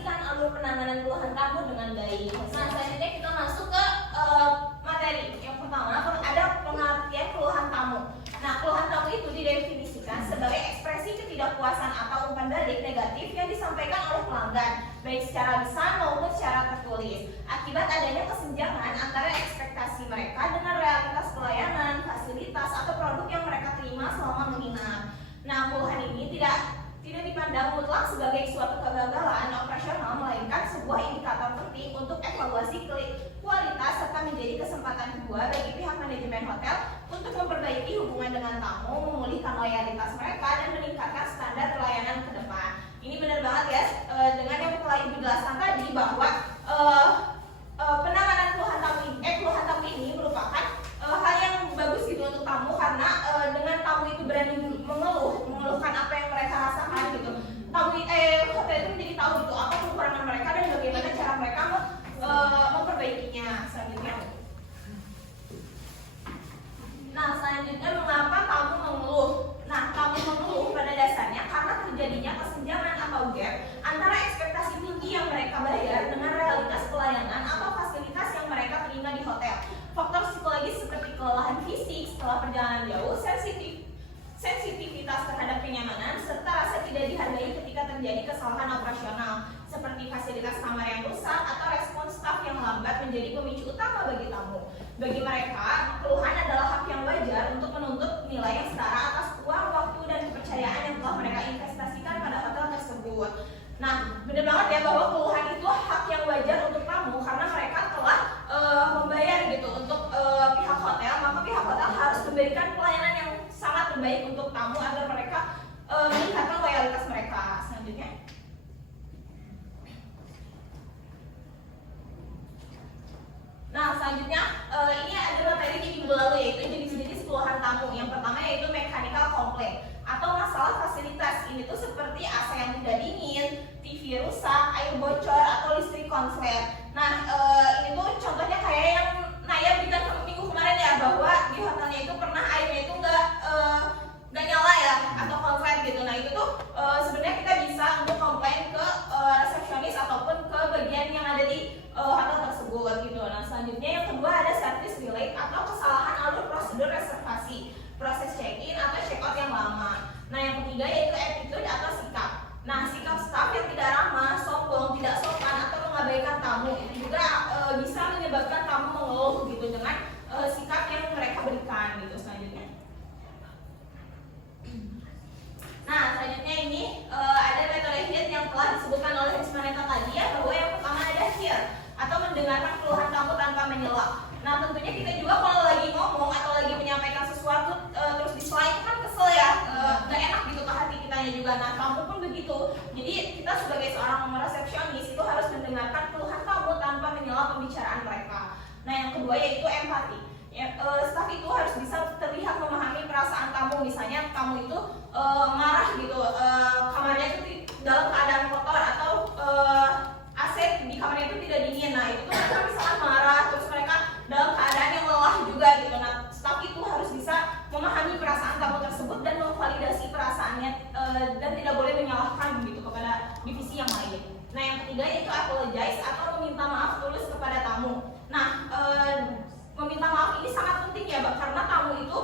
mengimplementasikan alur penanganan keluhan tamu dengan baik. Nah, selanjutnya kita masuk ke materi. Yang pertama ada pengertian keluhan tamu. Nah, keluhan tamu itu didefinisikan sebagai ekspresi ketidakpuasan atau umpan balik negatif yang disampaikan oleh pelanggan, baik secara lisan maupun secara tertulis, akibat adanya kesenjangan antara ekspektasi mereka dengan realitas pelayanan, fasilitas, atau produk yang mereka terima selama menginap. Nah, keluhan ini tidak dipandang mutlak sebagai suatu kegagalan operasional, melainkan sebuah indikator penting untuk evaluasi kualitas serta menjadi kesempatan kedua bagi pihak manajemen hotel untuk memperbaiki hubungan dengan tamu, memulihkan loyalitas mereka, dan meningkatkan standar pelayanan ke depan. Ini benar banget ya, dengan yang telah Ibu jelaskan tadi bahwa penanganan keluhan tamu ini merupakan hal yang bagus gitu untuk tamu, karena dengan tamu itu berani mengeluhkan apa yang mereka rasakan gitu, hotel itu menjadi tahu gitu apa kekurangan mereka dan bagaimana cara mereka memperbaikinya. Selanjutnya mengapa tamu mengeluh? Nah, tamu mengeluh pada dasarnya karena terjadinya kesenjangan atau gap antara ekspektasi tinggi yang mereka bayar dengan realitas pelayanan atau fasilitas yang mereka terima di hotel. Faktor psikologis seperti kelelahan fisik setelah perjalanan jauh, sensitivitas terhadap kenyamanan, serta rasa tidak dihargai ketika terjadi kesalahan operasional seperti fasilitas kamar yang rusak atau respon staf yang lambat menjadi pemicu utama bagi tamu. Bagi mereka, keluhan adalah hak yang wajar untuk menuntut nilai yang setara atas uang, waktu, dan kepercayaan yang telah mereka investasikan pada hotel tersebut. Nah, benar banget ya bahwa keluhan itu hak yang wajar untuk tamu karena mereka telah membayar gitu untuk pihak hotel, maka pihak hotel harus memberikan pelayanan yang sangat terbaik untuk tamu agar mereka meningkatkan loyalitas mereka. Selanjutnya, ini ada materi di minggu lalu, yaitu jenis-jenis keluhan tamu. Yang pertama yaitu mechanical complaint atau masalah fasilitas. Ini tuh seperti AC yang tidak dingin, TV rusak, air bocor, atau listrik konslet. Nah, ini tuh contohnya kayak yang Naya berikan minggu kemarin ya, bahwa di hotelnya itu pernah airnya itu nggak nyala ya, atau konslet gitu. Nah, itu tuh sebenarnya kita bisa untuk komplain ke resepsionis ataupun ke bagian yang ada di hotel tersebut gitu. Nah, selanjutnya yang kedua ada service delay atau kesalahan alur prosedur reservasi, proses check-in atau check-out yang lama. Nah, yang ketiga yaitu attitude atau sikap. Nah, sikap staf yang tidak ramah, sombong, tidak sopan, atau mengabaikan tamu itu juga bisa menyebabkan tamu mengeluh gitu dengan sikap yang mereka berikan gitu. Selanjutnya, ini ada metode HEAR yang telah disebutkan oleh Ismaneta tadi ya, bahwa yang pertama ada HEAR atau mendengarkan keluhan tamu tanpa menyela. Nah, tentunya kita juga kalau lagi ngomong atau lagi menyampaikan sesuatu terus di slide itu kan kesel ya, nggak enak gitu ke hati kitanya juga. Nah, tamu pun begitu. Jadi kita sebagai seorang resepsionis itu harus mendengarkan keluhan tamu tanpa menyela pembicaraan mereka. Nah, yang kedua yaitu empati. Staf itu harus bisa terlihat memahami perasaan tamu. Misalnya tamu itu marah gitu, kamarnya itu dalam keadaan kotor atau AC di kamarnya itu tidak dingin. Nah, itu tuh mereka misalkan marah, terus mereka dalam keadaan yang lelah juga gitu. Nah, staf itu harus bisa memahami perasaan tamu tersebut dan memvalidasi perasaannya dan tidak boleh menyalahkan gitu kepada divisi yang lain. Nah, yang ketiga yaitu apologize atau meminta maaf tulus kepada tamu. Nah, meminta maaf ini sangat penting ya, karena tamu itu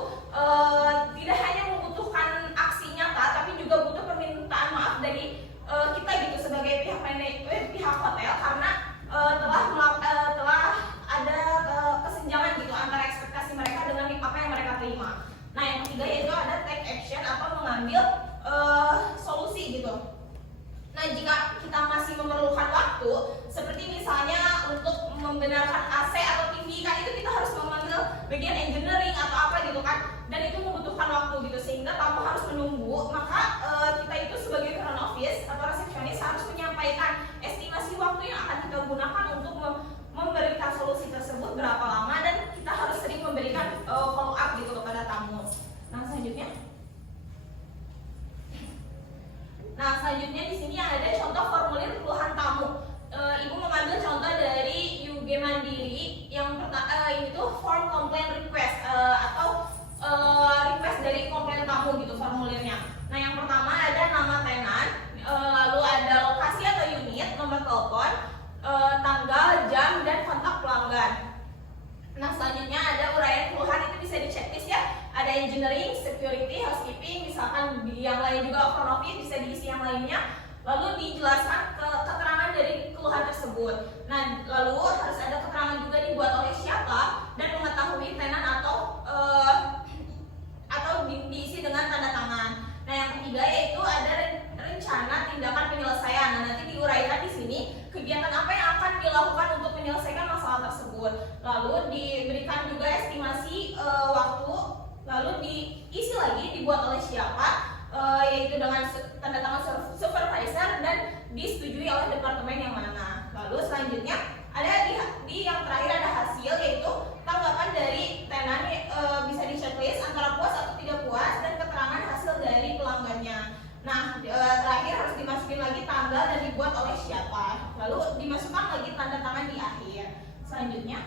tidak hanya membutuhkan aksi nyata, tapi juga butuh permintaan maaf dari kita gitu sebagai pihak hotel, karena telah ada kesenjangan gitu antara ekspektasi mereka dengan apa yang mereka terima. Nah, yang ketiga yaitu ada take action atau mengambil solusi gitu. Nah, jika kita masih memerlukan waktu, seperti misalnya untuk membenarkan AC atau TV, kan itu kita harus memanggil bagian engineering atau apa gitu kan, dan itu membutuhkan waktu gitu, sehingga tamu harus menunggu. Maka kita itu sebagai front office atau resepsionis harus menyampaikan estimasi waktu yang akan kita gunakan untuk memberikan solusi tersebut berapa lama, dan kita harus sering memberikan follow up gitu kepada tamu. Selanjutnya di sini yang ada contoh formulir keluhan tamu. Ibu mengambil contoh dari UG Mandiri yang ini tuh form complaint request. telepon, tanggal, jam, dan kontak pelanggan. Nah, selanjutnya ada uraian keluhan, itu bisa di checklist ya. Ada engineering, security, housekeeping, misalkan yang lain juga front office bisa diisi yang lainnya. Lalu dijelaskan keterangan dari keluhan tersebut. Nah, lalu harus ada keterangan juga dibuat oleh siapa dan mengetahui tenan atau diisi dengan tanda tangan. Nah, yang ketiga yaitu ada rencana tindakan penyelesaian. Nah, nanti diuraikan di sini kegiatan apa yang akan dilakukan untuk menyelesaikan masalah tersebut. Lalu diberikan juga estimasi waktu, lalu diisi lagi dibuat oleh siapa, yaitu dengan tanda tangan supervisor dan disetujui oleh departemen yang mana. Lalu selanjutnya ada di yang terakhir ada hasil, yaitu tanggapan dari tenan, bisa di checklist antara puas atau tidak puas dan keterangan hasil dari pelanggannya. Nah, terakhir harus dimasukin lagi tanggal dan dibuat oleh siapa, lalu dimasukkan lagi tanda tangan di akhir. Selanjutnya,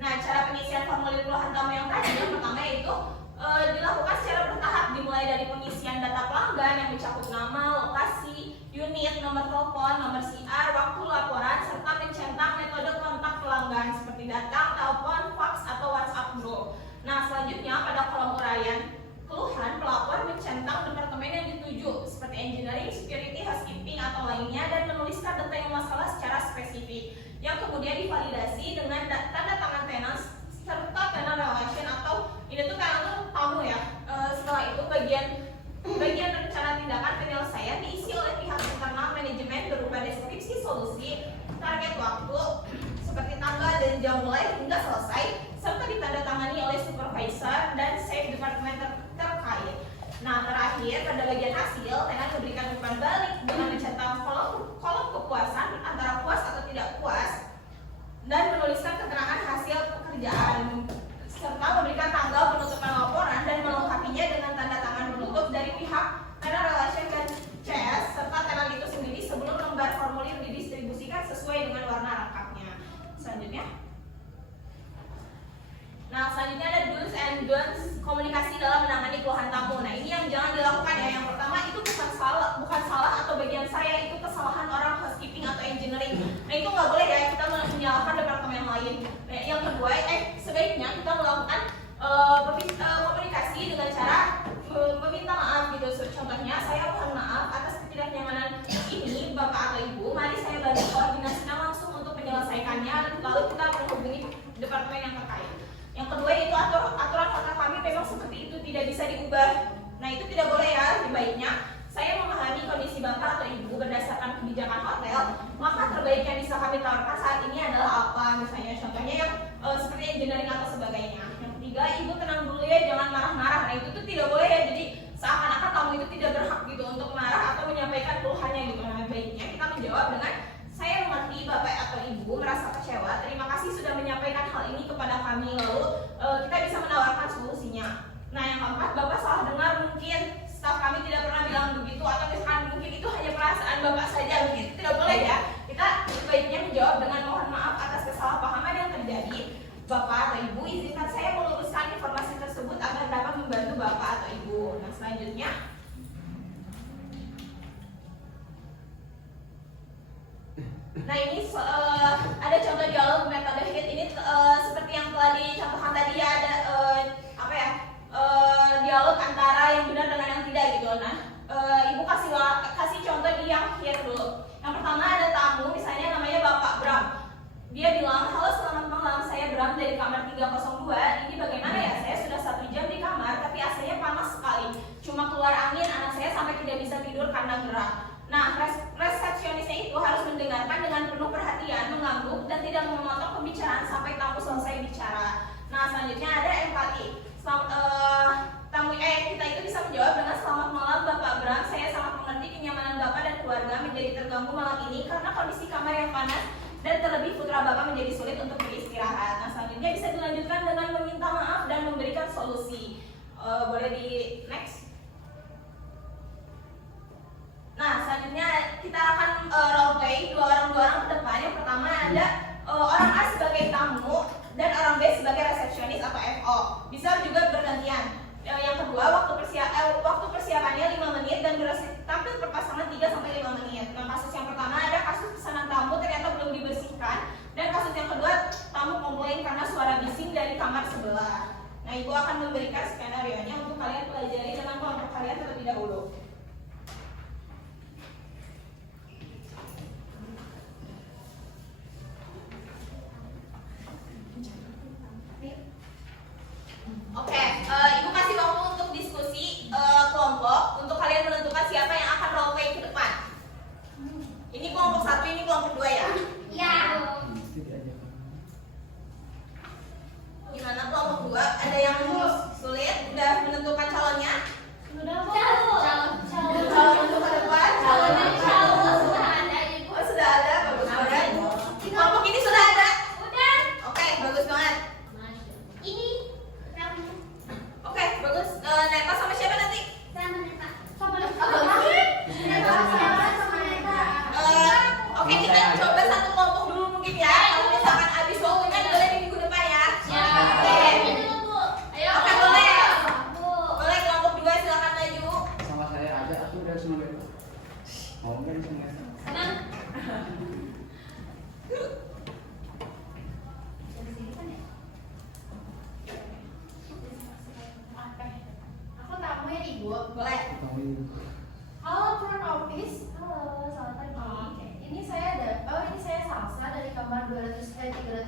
nah, cara pengisian formulir keluhan tamu yang tadi yang pertama yaitu dilakukan secara bertahap, dimulai dari pengisian data pelanggan yang mencakup nama, lokasi, unit, nomor telepon, nomor CR, waktu laporan, serta mencentang metode kontak pelanggan seperti datang, telepon, fax, atau WhatsApp group. Nah, selanjutnya pada kolom uraian keluhan, pelapor mencentang departemen yang dituju seperti engineering, security, housekeeping, atau lainnya dan menuliskan detail masalah secara spesifik yang kemudian divalidasi dengan tanda tangan tenan serta tenant relation, atau ini tuh tenant tuh tamu ya. Setelah itu bagian rencana tindakan penyelesaian diisi oleh pihak internal manajemen berupa deskripsi solusi, target waktu seperti tanggal dan jam mulai hingga selesai, serta ditandatangani oleh supervisor dan save departemen terkait. Nah, terakhir pada bagian hasil, tenant memberikan umpan balik dengan mencetak kolom kepuasan antara puas atau tidak puas dan menuliskan keterangan hasil pekerjaan serta memberikan tanggal penutupan laporan dan melengkapinya dengan tanda tangan penutup dari pihak tenant relation dan CS serta tenant itu sendiri sebelum lembar formulir didistribusikan sesuai dengan warna rangkapnya. Selanjutnya, nah, selanjutnya ada do's and don'ts komunikasi dalam menangani keluhan tamu. Nah, ini yang jangan dilakukan ya. Yang pertama itu bukan salah atau bagian saya, itu kesalahan orang housekeeping atau engineering. Nah, itu nggak boleh ya kita menyalahkan departemen lain. Nah, yang kedua, sebaiknya kita melakukan komunikasi dengan cara meminta maaf gitu. Contohnya, saya mohon maaf atas ketidaknyamanan ini, Bapak atau Ibu. Mari saya bantu koordinasinya langsung untuk menyelesaikannya. Lalu kita menghubungi departemen yang terkait. Yang kedua itu aturan hotel kami memang seperti itu, tidak bisa diubah. Nah, itu tidak boleh ya. Sebaiknya saya memahami kondisi Bapak atau Ibu berdasarkan kebijakan hotel, maka terbaik yang bisa kami tawarkan saat ini adalah apa, misalnya contohnya yang seperti engineering atau sebagainya. Yang ketiga, Ibu tenang dulu ya, jangan marah-marah. Nah, itu tuh tidak boleh ya, jadi seakan-akan kamu itu tidak berhak gitu untuk marah atau menyampaikan keluhannya gitu. Nah, baiknya kita menjawab dengan saya mengerti Bapak atau Ibu merasa kecewa. Terima kasih sudah menyampaikan hal ini kepada kami. Lalu kita bisa menawarkan solusinya. Nah, yang keempat, Bapak salah dengar, mungkin staf kami tidak pernah bilang begitu, atau misalkan mungkin itu hanya perasaan Bapak saja. Begitu tidak boleh ya. Kita sebaiknya menjawab dengan mohon maaf atas kesalahpahaman yang terjadi. Bapak atau Ibu, izinkan saya meluruskan informasi tersebut agar dapat membantu Bapak atau Ibu. Nah, selanjutnya, nah ini ada contoh dialog metode HIT. Ini seperti yang telah dicontohkan tadi ya, ada dialog antara yang benar dengan yang tidak gitu. Nah, Ibu kasih contoh di yang HIT dulu. Yang pertama ada tamu, misalnya namanya Bapak Bram. Dia bilang, halo selamat malam, saya Bram dari kamar 302. Ini bagaimana ya, saya sudah 1 jam di kamar tapi AC-nya panas sekali. Cuma keluar angin, anak saya sampai tidak bisa tidur karena gerah. Nah, resepsionisnya itu harus mendengarkan dengan penuh perhatian, mengangguk, dan tidak memotong pembicaraan sampai tamu selesai bicara. Nah, selanjutnya ada empati. Kita itu bisa menjawab dengan selamat malam Bapak Bram, saya sangat mengerti kenyamanan Bapak dan keluarga menjadi terganggu malam ini karena kondisi kamar yang panas dan terlebih putra Bapak menjadi sulit untuk beristirahat. Nah, selanjutnya bisa dilanjutkan dengan meminta maaf dan memberikan solusi. Boleh di next. Nah, selanjutnya kita akan roleplay dua orang ke depan. Yang pertama ada orang A sebagai tamu dan orang B sebagai resepsionis atau FO. Bisa juga bergantian. Yang kedua, waktu persiapannya 5 menit dan durasi tampil per pasangan 3-5 menit. Nah,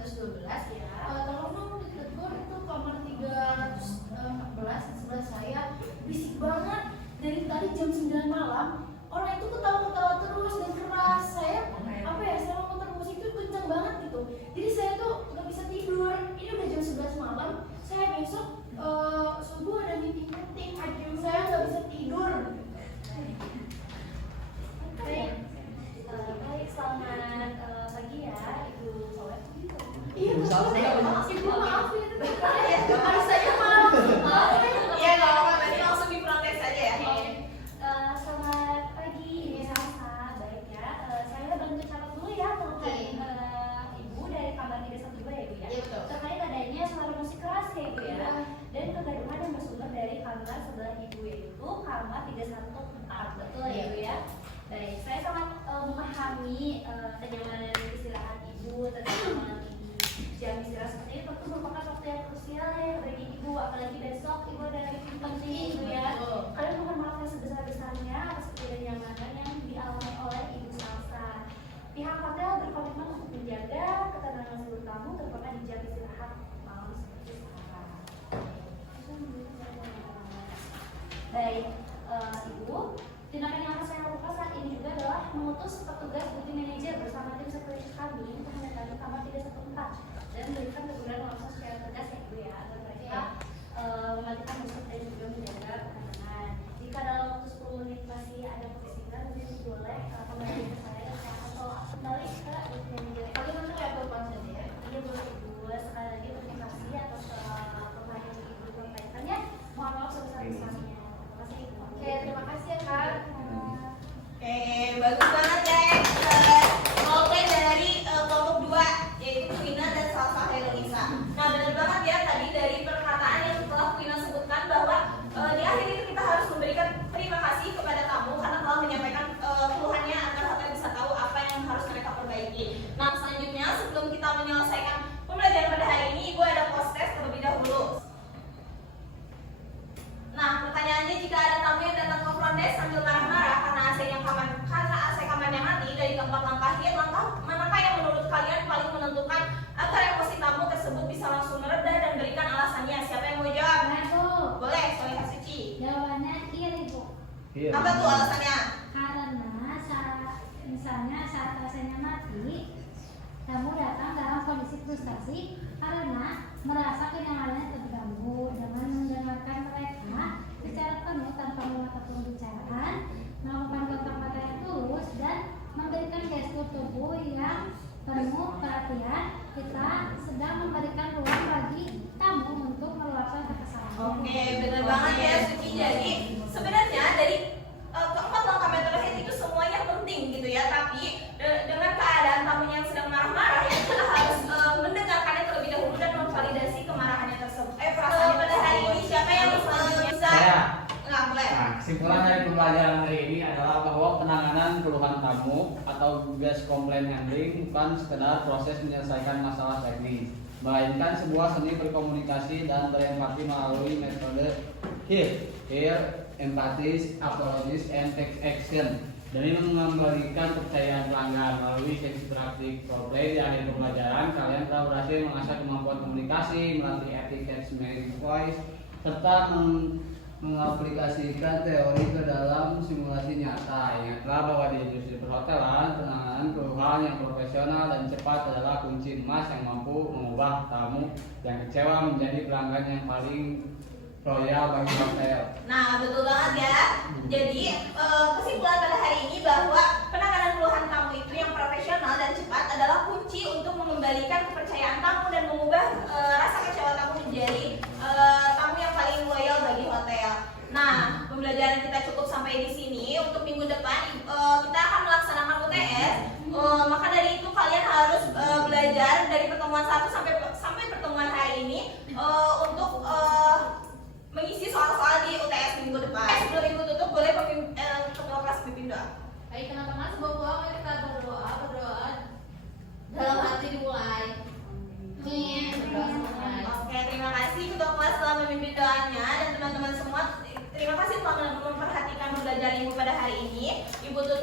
312 ya. Tolong dong ditegur itu kamar 314 di sebelah saya. Berisik banget. Dari tadi jam 9 malam orang itu ketawa-ketawa terus dan keras. Saya selama muter musik itu kencang banget gitu. Jadi saya tuh nggak bisa tidur. Ini udah jam 11 malam. Saya besok subuh ada meeting penting. Aduh, saya nggak bisa tidur. Baik, selamat pagi ya, Ibu Soleh. Iya, maaf ya. Harus saya maaf. Iya, nggak apa-apa, nanti langsung diprotes aja ya. Selamat pagi, Ibu Salsa. Baik ya, saya bantu catat dulu ya telepon Ibu dari kamar 312 ya, Ibu ya. Iya, betul. Terkait adanya suara musik keras ya, Ibu ya. Dan kegaduhan yang bersumber dari kamar sebelah Ibu yaitu kamar 314. Betul ya, Ibu ya. Baik, saya sangat memahami kenyamanan istirahat Ibu, terutama di jam istirahat seperti ini tentu merupakan waktu yang krusial ya bagi Ibu, apalagi besok Ibu ada meeting penting Ibu ya. Kalian mohon maaf yang sebesar-besarnya atas ketidaknyamanan yang dialami oleh Ibu Salsa. Pihak hotel berkomitmen untuk menjaga ketenangan seluruh tamu, terutama di jam istirahat malam seperti sekarang. Baik, Ibu, tindakan yang akan saya lakukan saat ini juga adalah mengutus petugas booking manager bersama tim security kami untuk mendatangi kamar 314 dan memberikan teguran langsung secara tegas ya Ibu ya, agar mereka mematikan musik dan juga menjaga ketenangan. Jika dalam waktu 10 menit masih ada kebisingan, mungkin boleh kembali ke saya atau kembali ke booking manager. Tapi nanti kayak berpasangan ya. Iya boleh Ibu, sekali lagi terima kasih atas pemahaman yang Ibu sampaikannya. Mohon maaf sebesar-besarnya. Terima kasih Ibu. Oke, terima kasih ya Kak. Oke, bagus banget guys. Roleplay dari kelompok 2 yaitu Wina dan Salsa Helisa. Nah, benar banget ya tadi dari perkataan yang telah Wina sebutkan bahwa di akhir itu kita harus memberikan terima kasih kepada tamu karena telah menyampaikan keluhannya agar hotel bisa tahu apa yang harus mereka perbaiki. Nah, selanjutnya sebelum kita menyelesaikan pembelajaran pada hari ini, Ibu ada post test terlebih dahulu. Nah, pertanyaannya jika ada tamu yang datang ke front desk sambil marah-marah karena AC kamarnya mati, dari keempat langkah hit, langkah manakah yang menurut kalian paling menentukan agar emosi tamu tersebut bisa langsung mereda dan berikan alasannya? Siapa yang mau jawab? Aku. Boleh, Soleh Suci. Jawabannya iya Ibu. Iya. Apa tuh alasannya? Karena misalnya saat rasanya mati, tamu datang dalam kondisi frustasi karena merasa kenyamanannya terganggu. Dengan mendengarkan mereka secara penuh tanpa memotong pembicaraan, melakukan kontak mata yang tulus dan memberikan gestur tubuh yang penuh perhatian, kita sedang memberikan ruang bagi tamu untuk meluapkan kekesalannya. Oke, benar banget ya Suci. Jadi sebenarnya dari keempat langkah metode hit itu semuanya penting gitu ya. Tapi dengan keadaan tamunya yang sedang marah-marah, ya kita harus mendengarkannya terlebih dahulu dan memvalidasi kemarahannya tersebut. Perasaannya pada hari ini siapa yang bisa? Saya. Nggak boleh. Nah, kesimpulan dari pembelajaran hari ini adalah bahwa penanganan keluhan tamu atau guest complaint handling bukan sekedar proses menyelesaikan masalah teknis, melainkan sebuah seni berkomunikasi dan berempati melalui metode hear, empathize, apologize, and take action. Demi mengembalikan kepercayaan pelanggan melalui sesi praktik roleplay di akhir pembelajaran, kalian telah berhasil mengasah kemampuan komunikasi, melatih etiquette speaking voice, serta mengaplikasikan teori ke dalam simulasi nyata. Ingatlah bahwa di industri perhotelan, penanganan keluhan yang profesional dan cepat adalah kunci emas yang mampu mengubah tamu yang kecewa menjadi pelanggan yang paling royal bagi hotel. Nah, betul banget ya. Jadi kesimpulan pada hari ini bahwa penanganan keluhan tamu itu yang profesional dan cepat adalah kunci untuk mengembalikan kepercayaan tamu dan mengubah rasa kecewa tamu menjadi tamu yang paling loyal bagi hotel. Nah, pembelajaran kita cukup sampai di sini. Untuk minggu depan kita akan melaksanakan UTS. Maka dari itu kalian harus belajar dari pertemuan 1 sampai pertemuan hari ini untuk mengisi soal-soal di UTS minggu depan. Sebelum ibu tutup, boleh ketua kelas pimpin doa. Baik teman-teman, sebelum pulang mari kita berdoa dalam hati dimulai. Oke, terima kasih ketua kelas telah memimpin doanya dan teman-teman semua. Terima kasih telah memperhatikan pembelajaran ibu pada hari ini. Ibu tutup